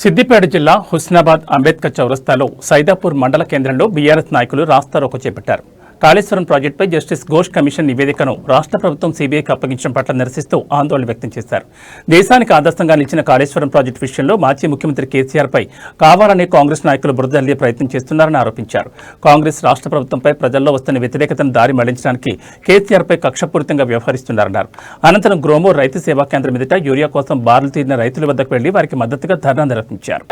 సిద్దిపేట జిల్లా హుస్నాబాద్ అంబేద్కర్ చౌరస్తాలో సైదాపూర్ మండల కేంద్రంలో బీఆర్ఎస్ నాయకులు రాస్తారోకో చేపట్టారు. కాళేశ్వరం ప్రాజెక్టుపై జస్టిస్ ఘోష్ కమిషన్ నివేదికను రాష్ట్ర ప్రభుత్వం సీబీఐకి అప్పగించడం పట్ల నిరసిస్తూ ఆందోళన వ్యక్తం చేశారు. దేశానికి ఆదర్శంగా నిలిచిన కాళేశ్వరం ప్రాజెక్టు విషయంలో మాజీ ముఖ్యమంత్రి కేసీఆర్పై కావాలని కాంగ్రెస్ నాయకులు బురదల్లే ప్రయత్నం చేస్తున్నారని ఆరోపించారు. కాంగ్రెస్ రాష్ట్ర ప్రభుత్వంపై ప్రజల్లో వస్తున్న వ్యతిరేకతను దారి మళ్లించడానికి కేసీఆర్పై కక్షపూరితంగా వ్యవహరిస్తున్నారన్నారు. అనంతరం గ్రోమోర్ రైతు సేవా కేంద్రం ఎదుట యూరియా కోసం బారులు తీరిన రైతుల వద్దకు వెళ్లి వారికి మద్దతుగా ధర్నా నిర్వహించారు.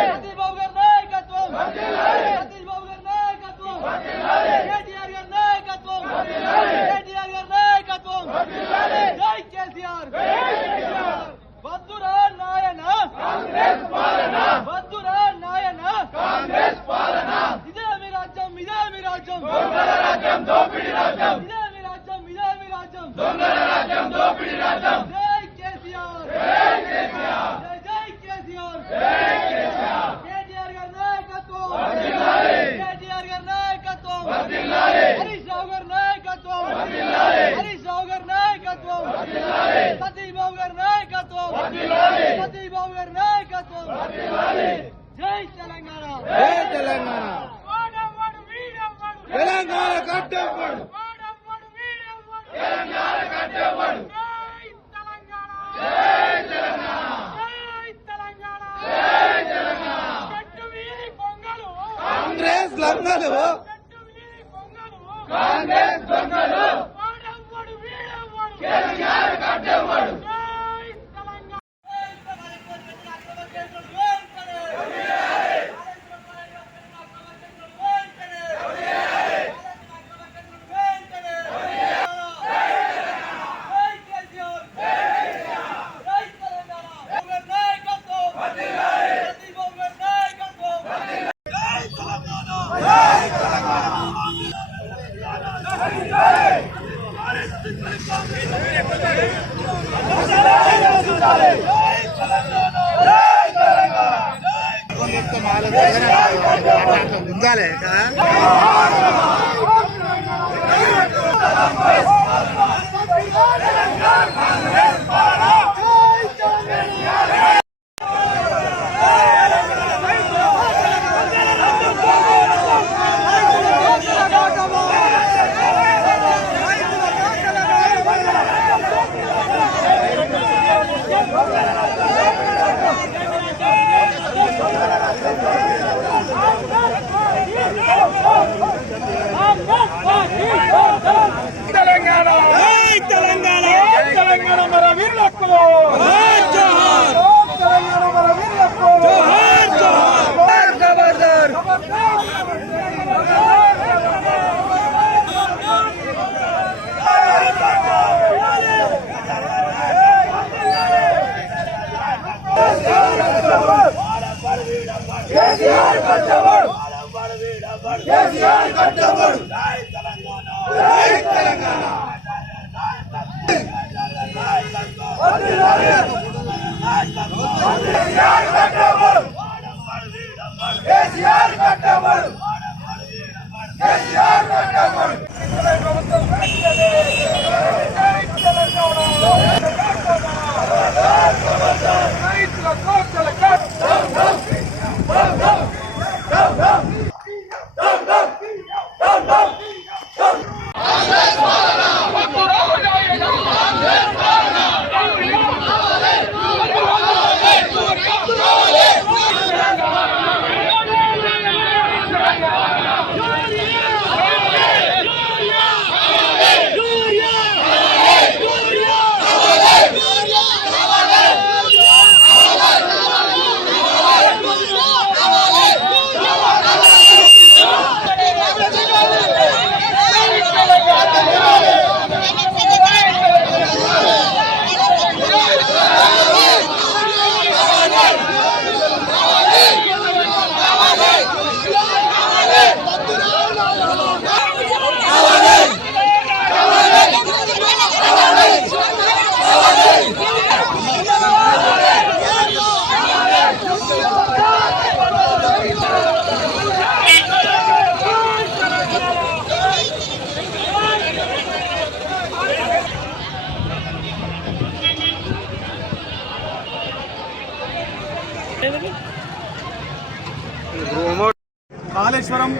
కాళేశ్వరం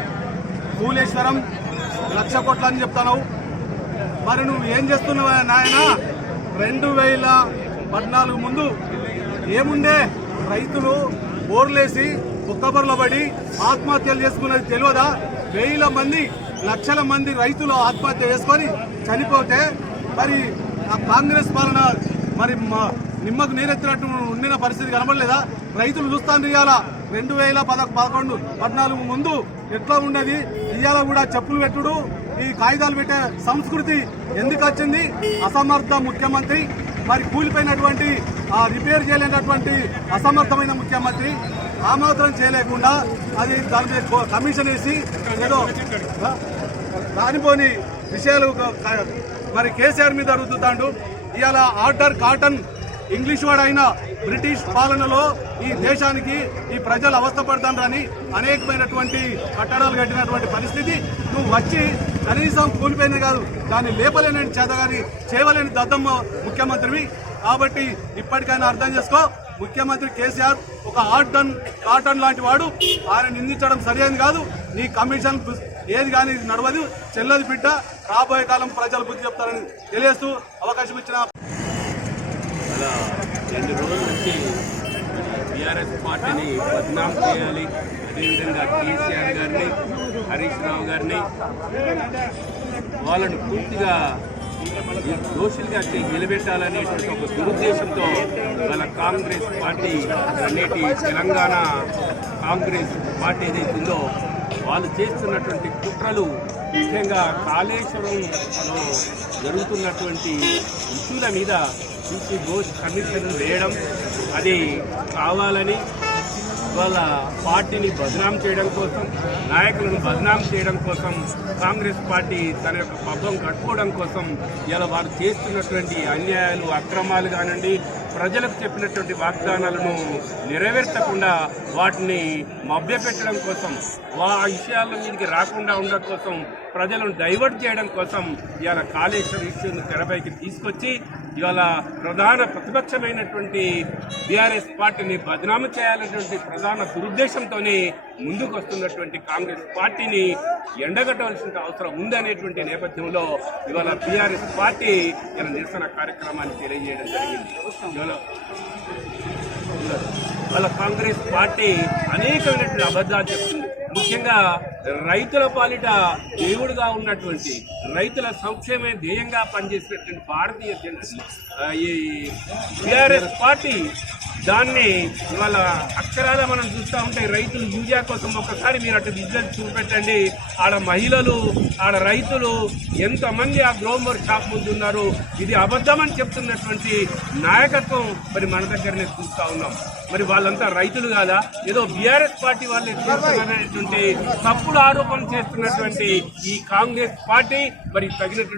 కూలేశ్వరం 1,00,000 కోట్లు అని చెప్తాను. మరి నువ్వు ఏం చేస్తున్నావు నాయన? 2014 ముందు ఏముండే? రైతులు బోర్లేసి ఒక్కబర్ల పడి ఆత్మహత్యలు చేసుకున్నది తెలియదా? 1,000 మంది 1,00,000 మంది రైతులు ఆత్మహత్య చేసుకొని చనిపోతే మరి ఆ కాంగ్రెస్ పాలన మరి నిమ్మకు నీరెత్తినట్టు ఉండిన పరిస్థితి కనబడలేదా? రైతులు చూస్తాను ఇవాళ 2011, 14 ముందు ఎట్లా ఉండేది, ఇవాళ కూడా చెప్పులు పెట్టుడు, ఈ కాగితాలు పెట్టే సంస్కృతి ఎందుకు వచ్చింది? అసమర్థ ముఖ్యమంత్రి, మరి కూలిపోయినటువంటి రిపేర్ చేయలేనటువంటి అసమర్థమైన ముఖ్యమంత్రి ఆ మాత్రం చేయలేకుండా అది దాని మీద కమిషన్ వేసి ఏదో కానిపోని విషయాలు మరి కేసీఆర్ మీద రుద్దుతాడు. ఇవాళ ఆర్డర్ కాటన్ ఇంగ్లీష్ వాడైన బ్రిటిష్ పాలనలో ఈ దేశానికి ఈ ప్రజలు అవస్థపడతారని అనేకమైనటువంటి కట్టడాలు కట్టినటువంటి పరిస్థితి నువ్వు వచ్చి కనీసం కూలిపోయింది కాదు, దాన్ని లేపలేని చేతగాని చేయలేని దద్దమ్మ ముఖ్యమంత్రివి. కాబట్టి ఇప్పటికైనా అర్థం చేసుకో, ముఖ్యమంత్రి కేసీఆర్ ఒక కాటన్ లాంటి వాడు. ఆయన నిందించడం సరైనది కాదు. నీ కమిషన్ ఏది కానీ నడవదు, చెల్లది బిడ్డ. రాబోయే కాలం ప్రజలు బుద్ధి చెప్తారని తెలియజేస్తూ అవకాశం ఇచ్చిన అలా 2 రోజుల నుంచి టీఆర్ఎస్ పార్టీని బద్నాం చేయాలి, అదేవిధంగా కేసీఆర్ గారిని, హరీష్ రావు గారిని వాళ్ళను పూర్తిగా దోషులుగా నిలబెట్టాలనేటువంటి ఒక దురుద్దేశంతో వాళ్ళ కాంగ్రెస్ పార్టీ నేటి తెలంగాణ కాంగ్రెస్ పార్టీ ఏదైతుందో వాళ్ళు చేస్తున్నటువంటి కుట్రలు, ముఖ్యంగా కాళేశ్వరంలో జరుగుతున్నటువంటి ఇష్యూల మీద చూసి ఘోష్ కమిషన్ వేయడం, అది కావాలని వాళ్ళ పార్టీని బదనాం చేయడం కోసం, నాయకులను బదనాం చేయడం కోసం, కాంగ్రెస్ పార్టీ తన యొక్క పబ్బం కట్టుకోవడం కోసం ఇలా వారు చేస్తున్నటువంటి అన్యాయాలు, అక్రమాలు కానివ్వండి, ప్రజలకు చెప్పినటువంటి వాగ్దానాలను నెరవేర్చకుండా వాటిని మభ్యపెట్టడం కోసం, ఆ విషయాల మీదకి రాకుండా ఉండడం కోసం, ప్రజలను డైవర్ట్ చేయడం కోసం ఇవాళ కాళేశ్వర ఇష్యూను తెరపైకి తీసుకొచ్చి ఇవాళ ప్రధాన ప్రతిపక్షమైనటువంటి టీఆర్ఎస్ పార్టీని బదనాము చేయాలనేటువంటి ప్రధాన దురుద్దేశంతోనే ముందుకు వస్తున్నటువంటి కాంగ్రెస్ పార్టీని ఎండగట్టవలసిన అవసరం ఉందనేటువంటి నేపథ్యంలో ఇవాళ టీఆర్ఎస్ పార్టీ ఇలా నిరసన కార్యక్రమాన్ని తెలియజేయడం జరిగింది. ఇవాళ కాంగ్రెస్ పార్టీ అనేకమైనటువంటి అబద్ధాలు చెప్తుంది. ముఖ్యంగా రైతుల పాలిట దేవుడుగా ఉన్నటువంటి, రైతుల సంక్షేమే ధ్యేయంగా పనిచేసినటువంటి భారతీయ జనతా ఈ టీఆర్ఎస్ పార్టీ దాన్ని ఇవాళ అక్షరాల మనం చూస్తూ ఉంటే రైతులు యూరియా కోసం ఒక్కసారి మీరు అటు విజువల్ చూపెట్టండి. ఆడ మహిళలు, ఆడ రైతులు ఎంతమంది ఆ గ్రోమర్ షాప్ ముందు ఉన్నారు. ఇది అబద్ధమని చెప్తున్నటువంటి నాయకత్వం మరి మన దగ్గరనే చూస్తూ ఉన్నాం. మరి వాళ్ళంతా రైతులు కాదా? ఏదో బీఆర్ఎస్ పార్టీ వాళ్ళే చేస్తున్నారనేటువంటి తప్పుడు ఆరోపణలు చేస్తున్నటువంటి ఈ కాంగ్రెస్ పార్టీ మరి తగినటువంటి